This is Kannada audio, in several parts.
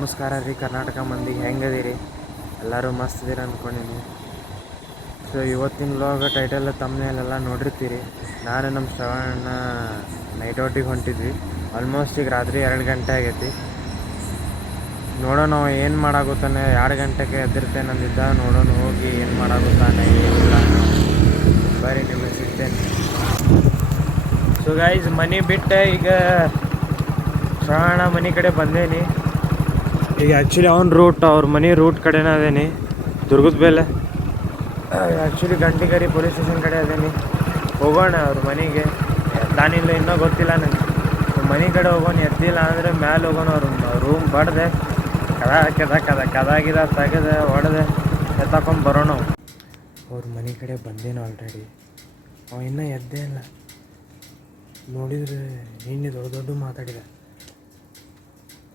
ನಮಸ್ಕಾರ ರೀ ಕರ್ನಾಟಕ ಮಂದಿಗೆ ಹೆಂಗದಿರಿ ಎಲ್ಲರೂ ಮಸ್ತ್ ಇದೀರಿ ಅಂದ್ಕೊಂಡಿನಿ. ಸೊ ಇವತ್ತಿನ ವ್ಲಾಗ್ ಟೈಟಲ್ ತಮ್ಮನೇಲೆಲ್ಲ ನೋಡಿರ್ತೀರಿ. ನಾನು ನಮ್ಮ ಶ್ರವಣ ನೈಟ್ ಔಟಿಗೆ ಹೊಂಟಿದ್ವಿ. ಆಲ್ಮೋಸ್ಟ್ ಈಗ ರಾತ್ರಿ 2 ಗಂಟೆ ಆಗೈತಿ. ನೋಡೋಣ ಏನು ಮಾಡಾಗುತ್ತಾನೆ. 2 ಗಂಟೆಗೆ ಎದ್ದಿರ್ತೇನೆ ಅಂದಿದ್ದ. ನೋಡೋಣ ಹೋಗಿ ಏನು ಮಾಡಾಗುತ್ತಾನೆ ಏನಿಲ್ಲ ಬರೀ ನಿಮಗೆ ಸಿಗ್ತೇನೆ. ಸೊ ಗೈಸ್ ಮನೆ ಬಿಟ್ಟೆ ಈಗ ಶ್ರವಣ ಮನೆ ಕಡೆ ಬಂದೇನಿ. ಈಗ ಆ್ಯಕ್ಚುಲಿ ಅವ್ರ ಮನೆ ರೂಟ್ ಕಡೆನೇ ಅದೇನಿ, ದುರ್ಗದ ಬೇಲೆ. ಆ್ಯಕ್ಚುಲಿ ಗಂಟಿಗರಿ ಪೊಲೀಸ್ ಸ್ಟೇಷನ್ ಕಡೆ ಅದೇನಿ. ಹೋಗೋಣ ಅವ್ರ ಮನೆಗೆ. ಎದ್ದಾನಿಲ್ಲ ಇನ್ನೂ ಗೊತ್ತಿಲ್ಲ ನನಗೆ. ಮನೆ ಕಡೆ ಹೋಗೋಣ. ಎದ್ದಿಲ್ಲ ಅಂದರೆ ಮ್ಯಾಲೆ ಹೋಗೋಣ. ಅವ್ರ ರೂಮ್ ಬಡ್ದೆ ಕದಾಗಿದ ತೆಗೆದೆ ಹೊಡೆದೆ ಎತ್ತಾಕೊಂಡು ಬರೋಣ. ಅವ್ರ ಮನೆ ಕಡೆ ಬಂದೇನು ಆಲ್ರೆಡಿ. ಅವ ಇನ್ನೂ ಎದ್ದೇ ಇಲ್ಲ. ನೋಡಿದರೆ ನಿನ್ನೆ ದೊಡ್ಡ ಮಾತಾಡಿದೆ.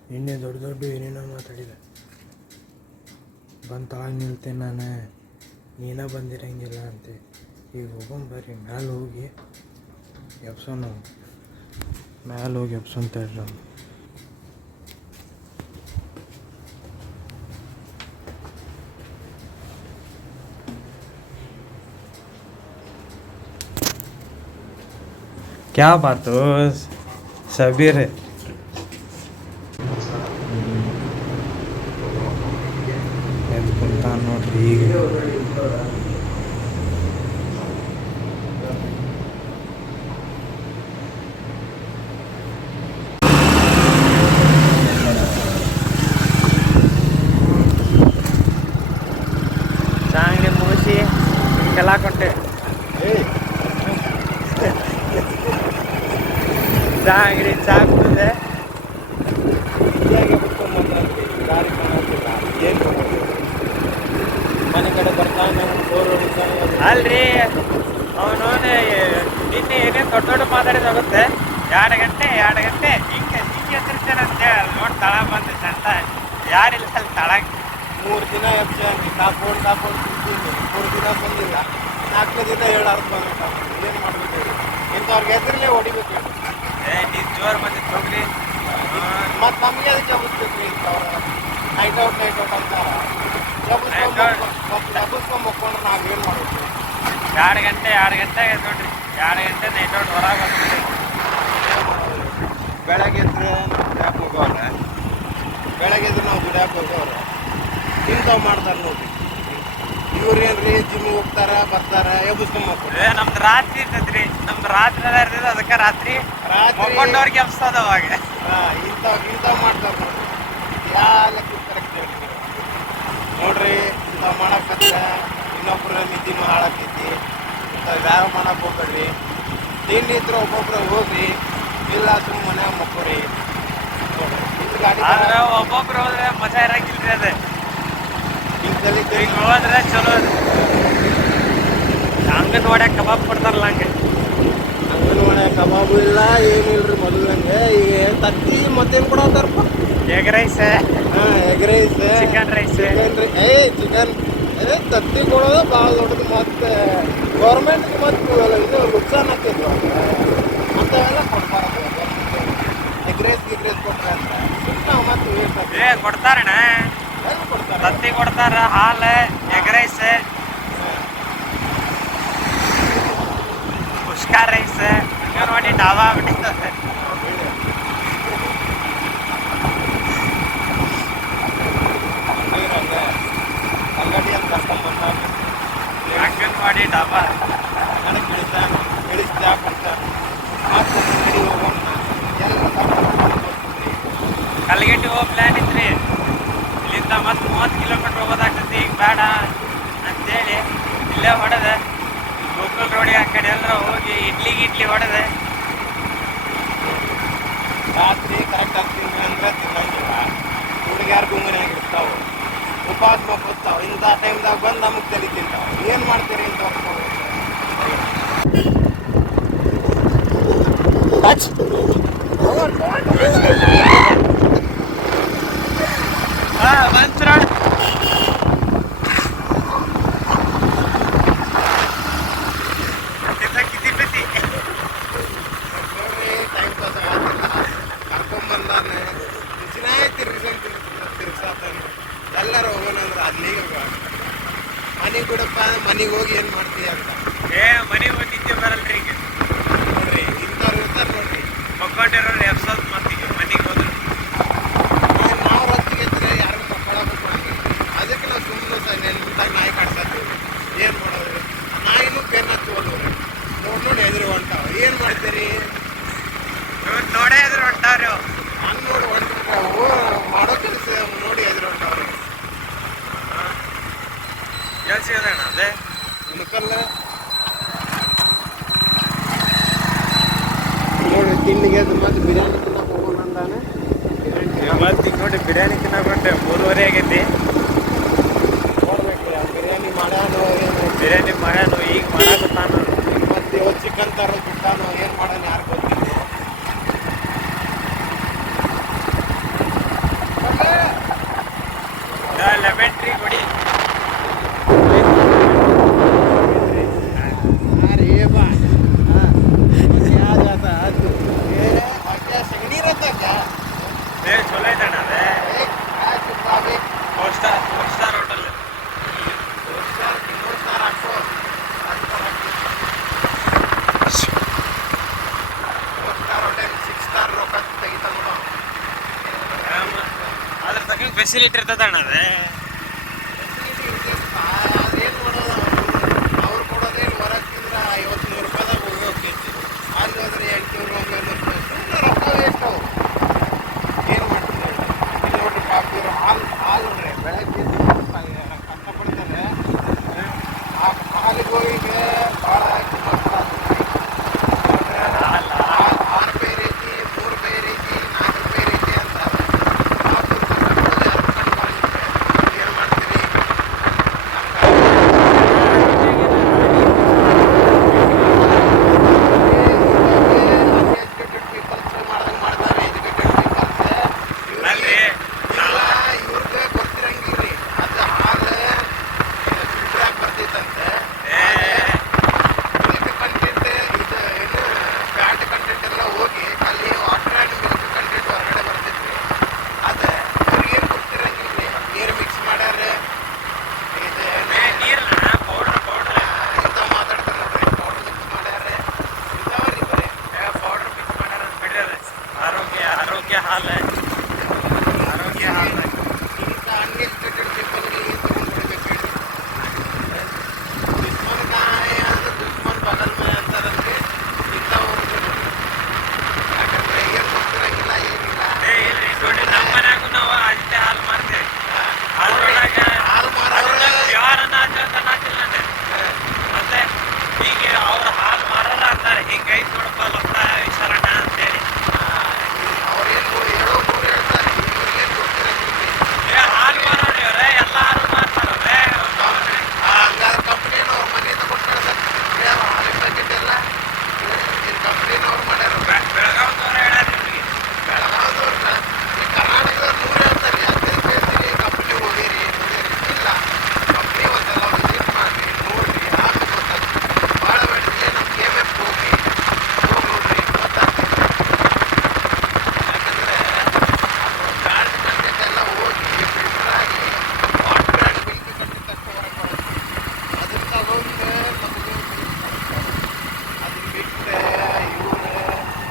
ನಿನ್ನೆ ದೊಡ್ಡ ಏನೇನೋ ಮಾತಾಡಿದೆ. ಬಂದು ತಳಗೆ ನಿಲ್ತೇನೆ ನಾನು, ನೀನೇ ಬಂದಿರಂಗಿಲ್ಲ ಅಂತೆ. ಈಗ ಹೋಗೋಣ ಮ್ಯಾಲೆ ಹೋಗಿ ಎಪ್ಸೋಣ. ಮ್ಯಾಲೆ ಹೋಗಿ ಎಪ್ಸೊಂತೇಳಿ ನಾವು. क्या बात हो सबीर ಎದ್ದು ಕುಂತ ನೋಡ್ರಿ. ಈಗ ಚಾಂಗ್ಲಿ ಮುಗಿಸಿ ಕೆಲಾಕೊಂಡೆ. ಚಾ ಅಂಗಡಿ ಚಾ ಕುಡಿದೆ. ಗಾಡಿ ಕಾಣೋದಿಲ್ಲ ಏನು ಮನೆ ಕಡೆ ಬರ್ತಾನೆ. ಅಲ್ರಿ ಅವನು ನಿನ್ನೆ ಏನೇನು ದೊಡ್ಡ ಮಾತಾಡಿದಾಗುತ್ತೆ. 2 ಗಂಟೆ ಹಿಂಗೆ ಎತ್ತಿರ್ತೇನೆ ಅಂತೇಳಿ ನೋಡಿ ತಳ ಬಂದು ಅಂತ ಯಾರಿಲ್ಲ ಅಲ್ಲಿ ತಳಗೆ. 3 ದಿನ ಕಾಪೋಡ್ ತಿಂತೀನಿ. 3 ದಿನ ಬಂದಿಲ್ಲ. 4ನೇ ದಿನ ಹೇಳಾರ್ದು ಬಂದ್ಬಿಟ್ಟ. ಏನು ಮಾಡ್ಬೇಕು ಇಂಥವ್ರಿಗೆ ಎದ್ರಲ್ಲೇ ಹೊಡಿಬೇಕು. ನೀವು ಜೋರು ಬಂದಿತ್ತು ಹೋಗ್ರಿ. ಮತ್ತು ನಮಗೆ ಅದಕ್ಕೆ ಜಬಿಸ್ಬೇಕು. ಇಂಥವ್ರು ನೈಟ್ ಔಟ್ ಅಂತಾರ. ಜಬಿಸ್ಕೊಂಡ್ ಮಕ್ಕೊಂಡ್ರೆ ನಾವೇನು ಮಾಡಬೇಕು? 2 ಗಂಟೆ ಆಗಿದೆ ನೋಡ್ರಿ. 2 ಗಂಟೆ ನೈಟ್ ಔಟ್ ಹೊರಗೆ ಬಂದ್ಬಿಟ್ಟು ಬೆಳಗ್ಗೆ ಎದ್ರೆ ದುಡ್ಯಾಕೆ ಹೋಗೋವ್ರೆ. ಬೆಳಗ್ಗೆ ಎದ್ರೆ ನಾವು ದುಡ್ಯಾಕೆ ಹೋಗೋವ್ರೆ. ಇಂಥವು ಮಾಡ್ತಾರೆ ನೋಡ್ರಿ. ಇವ್ರು ಏನ್ರಿ ಜಿಮ್ಗೆ ಹೋಗ್ತಾರೆ ಬರ್ತಾರೆ ಎಬ್ಬಿಸ್ಕೊಂಡ್ ಮಕ್ಳು. ನಮ್ದು ರಾತ್ರಿ ಇರ್ತದ್ರಿ. ನಮ್ದು ರಾತ್ರಿ ಇರ್ತದೆ. ಅದಕ್ಕೆ ರಾತ್ರಿ ಮಕ್ಕೊಂಡವ್ರಿಗೆ ಎಬ್ಸೋದು ಅವಾಗ. ಇಂಥವು ಮಾಡ್ತಾರೆ ನೋಡ್ರಿ. ಯಾವ ಕರೆಕ್ಟ್ ನೋಡ್ರಿ. ಇಂಥವು ಮಾಡಕ್ಕಂದ್ರೆ ಇನ್ನೊಬ್ರ ನಿದ್ದಿನೂ ಹಾಳಾಕೈತಿ. ಇಂಥವು ಯಾರು ಮಾಡಕ್ಕೆ ಹೋಗ್ಬೇಡ್ರಿ. ತಿಂಡಿ ಇದ್ರೆ ಒಬ್ಬೊಬ್ರು ಹೋಗ್ರಿ, ಇಲ್ಲ ಸುಮ್ಮನೆ ಮನ್ಯಾಗ ಮಕ್ಕೋರಿ. ನೋಡ್ರಿ ಗಾಡಿ ಒಬ್ಬೊಬ್ರು ಹೋದ್ರೆ ಮಜಾ ಇರಂಗಿಲ್ರಿ. ಅದೇ ಹಿಂಗೆ ಹೋದ್ರೆ ಚಲೋ. ಅಂಗನವಾಡ್ಯಾಗ ಕಬಾಬ್ ಕೊಡ್ತಾರಲ್ಲ ಹಂಗೆ. ಅಂಗನವಾಡ್ಯಾಗ ಕಬಾಬು ಇಲ್ಲ ಏನಿಲ್ರಿ ಮೊದಲಂಗೆ. ಈಗ ತತ್ತಿ ಮತ್ತೇನು ಕೊಡತ್ತಾರಪ್ಪ? Egg rice, egg rice, chicken rice. Chicken ತತ್ತಿ ಕೊಡೋದು ಭಾಳ ದೊಡ್ಡದು. ಮತ್ತು ಗೌರ್ಮೆಂಟ್ಗೆ ಮತ್ತು ಇದು ನುಕ್ಸಾನ್ ಆಗ್ತೈತಿ. ಅಂಥವೆಲ್ಲ ಕೊಡ್ಬಾರ್ದು. ಎಗ್ ರೈಸ್ ಕೊಟ್ರೆ ಅಂತ ನಾವು ಮತ್ತೆ ವೇಸ್ಟ್ ಕೊಡ್ತಾರಣ್ಣ. ಕೊಡ್ತಾರೆ. ತತ್ತಿ ಕೊಡ್ತಾರ, ಹಾಲು, ಎಗ್ ರೈಸ್, ಕುಷ್ಕಾ ರೈಸ್. ನೋಡಿ ಡಾಬಾ ಆಗ್ಬಿಟ್ಟಿರ್ತದೆ. ಅಂಗಡಿ ಅಂತ ಕರ್ಕೊಂಡ್ಬಂದ ಅಂಗನವಾಡಿ ಡಾಬಾ ನನಗೆ ಇಳಿಸಿ ಚಾ ಕೊಡ್ತಾರೆ. ಮತ್ತು ಅಂಗಡಿ ಹೋಗೋಣ. ಕಲ್ಗಟ್ಟಿ ಹೋಗೋ ಪ್ಲ್ಯಾನ್ ಇತ್ರಿ. ಇಲ್ಲಿಂದ ಮತ್ತೆ 30 ಕಿಲೋಮೀಟ್ರ್ ಹೋಗೋದಾಗ್ತೈತಿ. ಈಗ ಬೇಡ ಅಂತೇಳಿ ಇಲ್ಲೇ ಹೊಡೆದೆ. ಗೋಕುಲ್ ರೋಡಿಗೆ ಆ ಕಡೆ ಎಲ್ಲ ಹೋಗಿ ಇಡ್ಲಿ ಹೊಡೆದೆ. ರಾತ್ರಿ ಕರೆಕ್ಟಾಗಿ ತಿಂದ್ರೆ ಅಂದರೆ ತಿನ್ನಂಗಿಲ್ಲ. ಹುಡುಗ್ಯಾರು ಗುಂಗಿನಾಗಿರ್ತಾವೆ, ಉಪವಾಸ ಮಕ್ಕೋತಾವೆ. ಇಂಥ ಟೈಮ್ದಾಗ ಬಂದು ನಮಗೆ ತಲೆ ತಿಂತಾವೆ. ಏನು ಮಾಡ್ತೀರಿ ಇಂಥವ್ರು? ಮಂತ್ರ ಎಲ್ಲರೂ ಹೋಗೋಣ ಅಂದ್ರೆ ಅಲ್ಲಿಗೆ ಮನೆಗೆ ಬಿಡಪ್ಪ ಮನೆಗೆ ಹೋಗಿ ಏನು ಮಾಡ್ತೀಯ ಅಂತ. ಮನೆಗೆ ಹೋಗಿ ನಿದ್ದೆ ಬರಲ್ರಿ ಈಗ ನೋಡ್ರಿ ಇಂಥವ್ರು ಇರ್ತಾರೆ ನೋಡ್ರಿ. ಮಕ್ಕೊಂಡಿರೋರು ಎಬ್ಸೋದು ಮತ್ತೀಗ ಮನೆಗೆ ಹೋದ್ರೆ ನಾವು ರೊಚ್ಚಿಗೆ ಇದ್ರೆ ಯಾರು ಮಕ್ಕಳಬೇಕು ಅದಕ್ಕೆ ನಾವು ಸುಮ್ಮನೆ ನೆನ್ಬಿಟ್ಟಾಗ ನಾಯಿ ಕಾಡ್ಸಾತೀವಿ. ಏನು ಮಾಡೋದು ನಾಯಿನೂ ಬೆನ್ನ ಹಚ್ಚೋದವ್ರಿ ನೋಡಿ ಎದುರು ಹೊಂಟಾವ. ಏನು ಮಾಡ್ತೀರಿ ಇವ್ರು ನೋಡೇ ಇದ್ರು ಹೊಂಟಾವ್ರಿ ಹಂಗೆ ನೋಡಿ ಹೊಂಟಾವು ಮಾಡೋ ಕೆಲಸ ನೋಡಿ ಎದುರು ಹೊಂಟಾವ್ರಿ. ಎಲ್ಲಿ ಸಿಗೋದಣ್ಣ ಅದೇ ಉಣಕಲ್ಲ ನೋಡಿ ತಿಂಡಿಗೆ ಅದು ಮತ್ತೆ ಬಿರಿಯಾನಿ ತಿನ್ನಕ್ಕೆ ಹೋಗೋಣ ಅಂದಾನೆ. ಮತ್ತೆ ಈಗ ನೋಡಿ ಬಿರಿಯಾನಿ ತಿನ್ನಕೊಂಡೆ 3:30 ಆಗೈತಿ. ನೋಡ್ಬೇಕು ಬಿರಿಯಾನಿ ಮಾಡ್ಯಾನು ಏನು ಬಿರಿಯಾನಿ ಮಾಡ್ಯಾನು ಈಗ ಮಾಡಾಕತ್ತಾನು. ಮತ್ತೆ ಇವತ್ತು ಚಿಕನ್ ತರೋದು ಬಿಟ್ಟಾನು ಏನು ಮಾಡೋಣ ಯಾರು ಗೊತ್ತಿಲ್ಲ. ಲೆಮನ್ ಟ್ರೀ ಕೊಡಿ. अरे बा हाँ क्या जाता है तू ये क्या सगनी रहता क्या ಚಲೋ ಐತಣ್ಣ ಅದೇ ಫೋರ್ ಸ್ಟಾರ್ ಹೋಟೆಲ್. ಅದ್ರ ತಕ್ಕ ಫೆಸಿಲಿಟಿ ಇರ್ತದಣ್ಣ ಅದೇ. ಏನು ಮಾಡೋದು ಅವ್ರು ಕೊಡೋದೇನು ಹೊರಗೆ ತಿಂದ್ರೆ 50-100 ರೂಪಾಯಿದಾಗ ಹೋಗೋಕೆ ಅಲ್ಲಿ ಹೋದ್ರೆ 800-900 ರೂಪಾಯಿ ಸುಮ್ಮನೆ ರೊಕ್ಕ ವೇಸ್ಟ್ ಅವು. ಏನು ಮಾಡ್ತೀವಿ ಇಲ್ಲಿ ನೋಡ್ರಿ ಪಾಪ ಇವರು ಹಾಲು ನೋಡ್ರಿ ಬೆಳಗ್ಗೆ ಕಷ್ಟಪಡ್ತಾರೆ ಆ ಹಾಲಿಗೆ ಹೋಗಿ ಭಾಳ ಹಾಕಿ ಮಾಡ್ತಾರೆ. 6 ರೂಪಾಯಿ ರೀತಿ 3 ರೂಪಾಯಿ ರೀತಿ 4 ರೂಪಾಯಿ ರೀತಿ ಅಂತ ಏನು ಮಾಡ್ತೀರಿ. ಆರೋಗ್ಯ ಹಾಲು ಇಂಥ ಅನ್ಎಜುಕೇಟೆಡ್ ಪೀಪಲ್ಗೆ ಏನು ತಗೊಂಡ್ಬಿಡ್ಬೇಕು ಹೇಳಿ. ದುಶ್ಮನ್ ಕಾಯ್ ಅಂದ್ರೆ ದುಶ್ಮನ್ ಬಗಲ್ ಮೇ ಅಂತಾರಂದ್ರೆ ಇಂಥವ್ರು ಯಾಕಂದ್ರೆ ಏನು ಗೊತ್ತಿರಂಗಿಲ್ಲ ಏನಿಲ್ಲ. ನಮ್ಮ ಮನ್ಯಾಗೂ ನಾವು ಅಷ್ಟೇ ಹಾಲು ಮಾಡ್ತೇವೆ. ಅದ್ರೊಳಗೆ ಹಾಲು ಮಾರೋರು ಯಾರನ್ನ ಮತ್ತೆ ಹೀಗೆ ಅವ್ರು ಹಾಲು ಮಾರಲ್ಲ ಅಂತಾರೆ. ಹಿಂಗೈತೆ ನೋಡಪ್ಪ ಲಪ್ಪ ಶರಣ ಅಂತೇಳಿ ಅವ್ರೇನು ಹೇಳೋ ಮೂರು ಹೇಳ್ತಾರೆ ಇವ್ರಿಗೇನು ಗೊತ್ತಿರಂಗಿಲ್ಲ. ಹಾಲು ಮಾರೋರು ಇವ್ರೆ ಎಲ್ಲ ಹಾಲು ಮಾರ್ತಾರವ್ರೆ. ಹಂಗಾದ್ರೆ ಕಂಪ್ನಿಯವ್ರು ಮನೆಯಿಂದ ಕೊಟ್ಟು ಕಳ್ಸಕ್ಕೆ ಹಾಲಿನ ಪ್ಯಾಕೆಟ್ ಎಲ್ಲ ಏನು ಕಂಪ್ನಿನವ್ರು ಮಾಡ್ಯಾರ. ಬೆಳಗಾವ್ದವ್ರು ಹೇಳ್ಯಾರ ನಿಮಗೆ. ಬೆಳಗಾವ್ದವ್ರನ್ನ ಈ ಕರ್ನಾಟಕದವ್ರು ನೂರು ಹೇಳ್ತಾರೆ ಯಾಕೆ ಕೇಳ್ತೀರಿ ಕಂಪ್ನಿಗೆ ಹೋಗಿರಿ ಇಲ್ಲ ಕಂಪ್ನಿ ಒಂದೆಲ್ಲ ವಿಸಿಟ್ ಮಾಡಿರಿ ನೋಡಿರಿ ಆಮೇಲೆ ಗೊತ್ತಾಗ್ತದೆ. ಭಾಳ ಬೆಳೆದ್ರೆ ನಮ್ಮ KMF ಹೋಗಿ ನೋಡ್ರಿ ಗೊತ್ತಾಗ್ತದೆ. ಯಾಕಂದರೆ ಅದು ಗಾಳಿ ಕಂಟೆಂಟ್ ಎಲ್ಲ ಹೋಗಿ ಫಿಲ್ಟರ್ ಆಗಿ ವಾಟರ್ ಆ್ಯಂಡ್ ಮಿಲ್ಕ್ ಕಂಟೆಂಟ್ ಅಷ್ಟೇ ಹೊರಗೆ ಬರುತ್ತೆ. ಅದನ್ನ ತಗೊಂಡು ನಮಗೆ ಅದನ್ನ ಬಿಟ್ಟರೆ ಇವ್ರು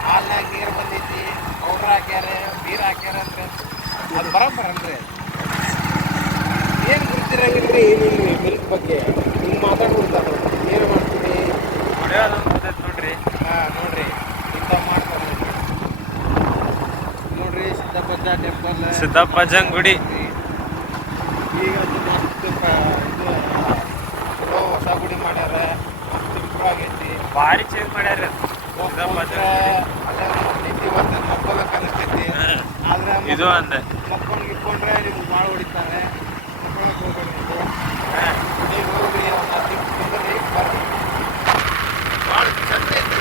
ಹಾಲ್ನಾಗ ನೀರು ಬಂದೈತಿ ಪೌಡ್ರ್ ಹಾಕ್ಯಾರ ನೀರು ಹಾಕ್ಯಾರ ಅಂದ್ರೆ ಅದು ಬರೋಬ್ಬರನ್ರಿ. ಏನು ಗುರುತಿರಂಗಿಲ್ರಿ ಏನಿಲ್ರಿ ಮಿಲ್ಕ್ ಬಗ್ಗೆ ಹಿಂಗೆ ಮಾತಾಡ್ಬಿಡ್ತಾರೆ. ಏನು ಮಾಡ್ತೀವಿ ಹೊಡೆಯೋದು ಗೊತ್ತೈತೆ ನೋಡ್ರಿ. ನೋಡ್ರಿ ಇಂಥ ಮಾಡ್ತಾರೆ ನೋಡ್ರಿ ಸಿದ್ದಪ್ಪಜ್ಜ ಟೆಂಪಲ್ ಸಿದ್ದಪ್ಪಜ್ಜನ ಗುಡಿ ಈಗ ಅದು ಮಸ್ತ್ ಇದು ಚಲೋ ಹೊಸ ಗುಡಿ ಮಾಡ್ಯಾರ ಮಸ್ತ್ ಇಂಪ್ರೂವ್ ಆಗೈತಿ. ಭಾರಿ ಚೇಂಜ್ ಮಾಡ್ಯಾರ ಸಿದ್ದಪ್ಪಜ್ಜನ ಅಲ್ಲೇ ನಿದ್ದೆ ಬಂದ ಮಕ್ಕೋಬೇಕು ಅನಿಸ್ತೈತಿ. ಆದ್ರೆ ಇದು ಅಂದೆ ಮಕ್ಕೊಂಡು ಇಟ್ಕೊಂಡ್ರೆ ನಿಮ್ಗೆ ಭಾಳ ಹೊಡಿತಾರೆ. ಮಕ್ಕೊಳಕ್ಕೆ ಹೋಗ್ಬೇಡಿ ನೀವು ಈಗ ಹೋಗ್ರಿ ಒಂದು 10 ನಿಮಿಷ ಬರ್ರಿ ಭಾಳ ಚಂದ ಐತಿ.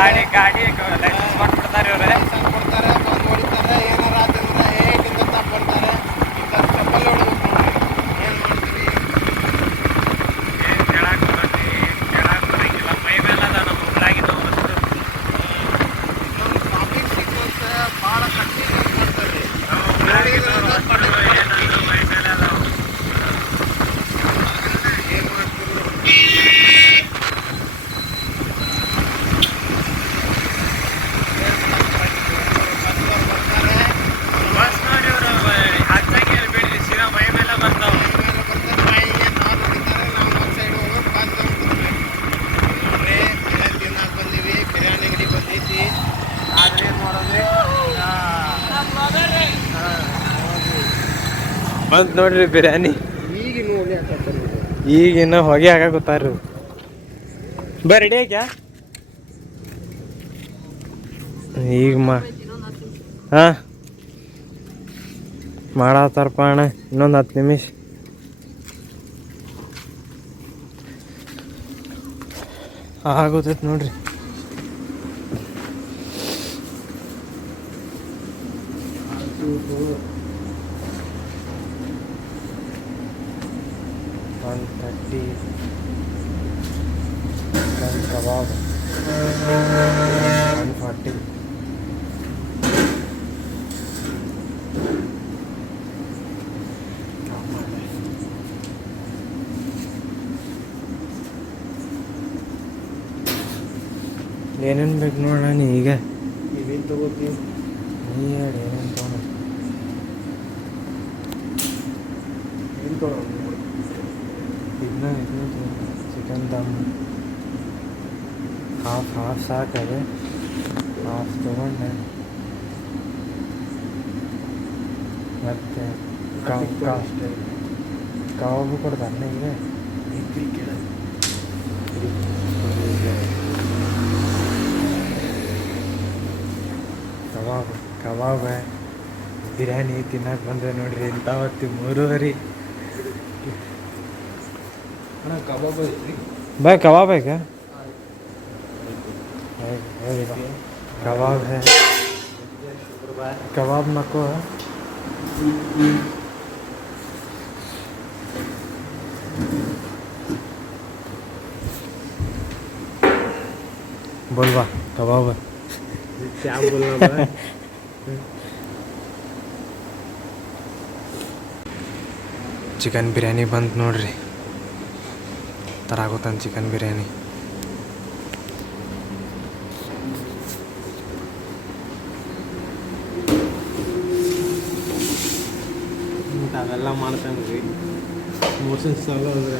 ಗಾಡಿ ಲೈಸೆನ್ಸ್ ಕೊಟ್ಬಿಡ್ತಾರೆ ಇವ್ರೆ. ಲೈಸೆನ್ಸ್ ಕೊಡ್ತಾರೆ, ಬಂದು ಹೊಡಿತಾರೆ. ಏನಾರ ಆತಂದ್ರೆ ಹೇಗಿಂದ ತಗೊಂಡ್ಬರ್ತಾರೆ. ಇಂಥ ಚಪ್ಪಲ್ ಹೊಡಿಬೇಕು ನೋಡ್ರಿ. ಏನು ಮಾಡ್ತೀವಿ? ಏನ್ ಕೇಳಾಕ್ ಬರಂಗಿಲ್ಲ. ಮೈ ಮೇಲೆ ಅದ ನಮ್ಮ ಊರಾಗಿನ ವಸ್ತು. ಇನ್ನೊಂದು ಟ್ರಾಫಿಕ್ ಸಿಗ್ನಲ್ಸ್ ಭಾಳ ಕಟ್ಟಿ ಮಾಡ್ತಾರೆ. ಮೈ ಮೇಲೆ ಅದಾವ. ಏನು ಮಾಡ್ತೀವಿ? ಬಸ್ ನೋಡಿ ಇವರು ಹಚ್ಚಂಗೆ ಬಿಡ್ರಿ, ಸೀದಾ ಮೈ ಮೇಲೆ ಬರ್ತಾವ. ಬಿರಿಯಾನಿ ಅಂಗಡಿ ಬಂದೈತಿ. ಆದ್ರೆ ಏನ್ ಮಾಡೋದ್ರಿ? ಬಂತು ನೋಡ್ರಿ ಬಿರಿಯಾನಿ. ಈಗ ನೋಡಿ ಈಗಿನ್ನ ಹೊಗೆ ಆಗಾಕತ್ತಾರ. ರೆಡಿ ಆಗ್ಯಾ ಈಗ ಹಾಂ ಮಾಡತ್ತಾರಪ್ಪ ಅಣ್ಣ. ಇನ್ನೊಂದು 10 ನಿಮಿಷ. ಆಗೋತೈತೆ ನೋಡ್ರಿ. One 30 one kebab 140. ಏನೇನು ಬೇಕು ನೋಡೋಣ ನೀ ಈಗ. ಇವೇನು ತಗೋತೀವಿ? ನೀ ಹೇಳಿ ಏನೇನು ತೊಗೊಂಡು. ಏನು ತಗೋಣ? ಇದನ್ನ ಚಿಕನ್ ದಮ್ ಹಾಫ್ ಸಾಕದೆ. ಹಾಫ್ ತೊಗೊಂಡೆ. ಮತ್ತು ಕಬಾಬು ಕೊಡ್ತಾರೆ ಈಗ. ಕಬಾಬ ಬಿರಿಯಾನಿ ತಿನ್ನಕ್ಕೆ ಬಂದ್ರೆ ನೋಡ್ರಿ ಇಂಥ ಹೊತ್ತಿ 3:30. ಅಣ್ಣ ಕಬಾಬ್ ಐತ್ರಿ. भाई कबाब है क्या? कबाब है. कबाब नको है. बोलवा कबाब है. क्या बोलना भाई? चिकन बिरयानी बंद नोड्री. ತರಾಗೋತಾನ ಚಿಕನ್ ಬಿರಿಯಾನಿ. ಅವೆಲ್ಲ ಮಾಡ್ತಾನೆ ರೀ. ಮೋಷನ್ಸ್ ಅಂದ್ರೆ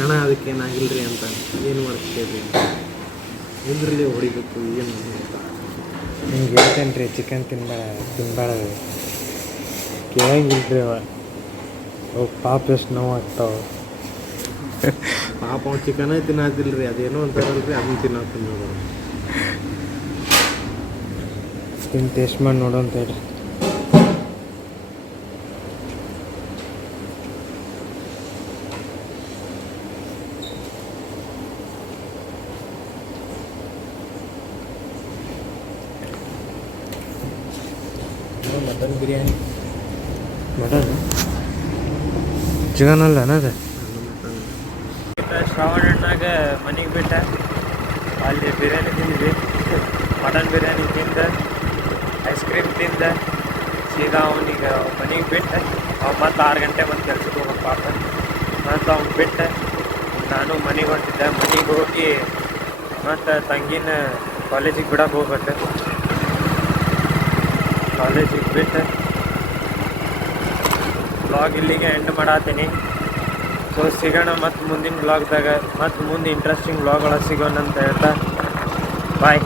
ಅಣ್ಣ ಅದಕ್ಕೇನಾಗಿಲ್ಲ ರೀ ಅಂತ ಏನು ಮಾಡ್ತೀವಿ ಇದ್ರಲ್ಲಿ ಹೊಡಿಬೇಕು. ಏನು ನಿಮ್ಗೆ ಹೇಳ್ತೇನೆ ರೀ, ಚಿಕನ್ ತಿನ್ಬೇಡ ಕೇಳಂಗಿಲ್ರಿ ಅವ. ಪಾಪ ಎಷ್ಟು ನೋವು ಆಗ್ತಾವೆ. ಪಾಪ ಅವ್ನು ಚಿಕನೇ ತಿನ್ನತ್ತಿಲ್ಲ ರೀ. ಅದೇನೋ ಅಂತಾರಲ್ರಿ, ಅದನ್ನ ತಿನ್ನತ್ತೀನಿ ನೋಡೋರು. ತಿಂದು ಟೇಸ್ಟ್ ಮಾಡಿ ನೋಡು ಅಂತ ಹೇಳ್ರಿ. ಮಟನ್ ಬಿರಿಯಾನಿ. ಮಟನ್ ಚಿಕನ್ ಅಲ್ಲ ಅನ್ನೋದು. ಶ್ರಾವಣನಾಗ ಮನೆಗೆ ಬಿಟ್ಟ ಅಲ್ಲಿ ಬಿರಿಯಾನಿ ತಿಂದ್ವಿ. ಮಟನ್ ಬಿರಿಯಾನಿ ತಿಂದ, ಐಸ್ ಕ್ರೀಮ್ ತಿಂದ, ಸೀದಾ ಅವನಿಗೆ ಮನೆಗೆ ಬಿಟ್ಟ. ಅವ ಮತ್ತು 6 ಗಂಟೆ ಮತ್ತು ಕೆಲ್ಸಕ್ಕೆ ಹೋಗ್ಬೇಕು ಪಾಪ. ಮತ್ತು ಅವ್ನು ಬಿಟ್ಟ ನಾನು ಮನೆಗೆ ಹೊಂಟಿದ್ದೆ. ಮನೆಗೆ ಹೋಗಿ ಮತ್ತು ತಂಗಿನ ಕಾಲೇಜಿಗೆ ಬಿಡಕ್ಕೆ ಹೋಗ್ಬೇಕು. ಕಾಲೇಜಿಗೆ ಬಿಟ್ಟು ವ್ಲಾಗ್ ಇಲ್ಲಿಗೆ ಎಂಡ್ ಮಾಡತ್ತೀನಿ. ಸೊ ಸಿಗೋಣ ಮತ್ತು ಮುಂದಿನ ವ್ಲಾಗ್ದಾಗ. ಮತ್ತು ಮುಂದೆ ಇಂಟ್ರೆಸ್ಟಿಂಗ್ ವ್ಲಾಗ್ಗಳ ಸಿಗೋಣ ಅಂತ ಹೇಳ್ತಾ ಬಾಯ್.